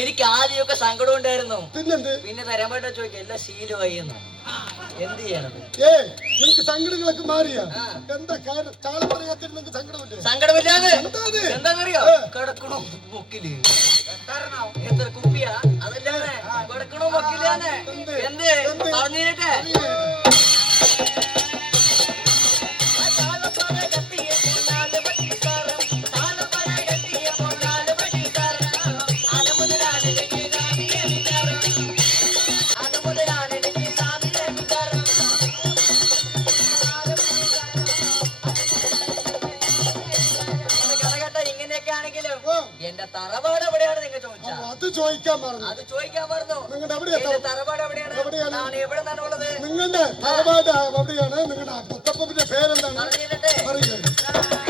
എനിക്ക് ആദ്യമൊക്കെ സങ്കടം ഉണ്ടായിരുന്നു. പിന്നെ തരാൻ വേണ്ട ചോദിക്കാം, എല്ലാം ശീലമായി. എന്ത് ചെയ്യണത്? നിനക്ക് സങ്കടങ്ങളൊക്കെ മാറിയാ? എന്താ ചാളം പറയാത്തിന് നിനക്ക് സങ്കടമില്ലേ? സങ്കടമില്ലാതെ എന്താന്നറിയോ? കിടക്കണോ മുക്കില് എത്ര കുപ്പിയാ? അതല്ലാതെ കിടക്കണോ മുക്കില്ലാന്ന് എന്ത് പറഞ്ഞിട്ടെ എന്റെ തറവാട് എവിടെയാണ് നിങ്ങൾ ചോദിച്ചാ? അത് ചോദിക്കാൻ പറഞ്ഞു. നിങ്ങളുടെ തറവാട് എവിടെയാണ്? എവിടെ നിന്നുള്ളത്? നിങ്ങളുടെ തറവാട് എവിടെയാണ്? നിങ്ങളുടെ മുത്തപ്പന്റെ പേരെന്താണ്? പറഞ്ഞിട്ടെ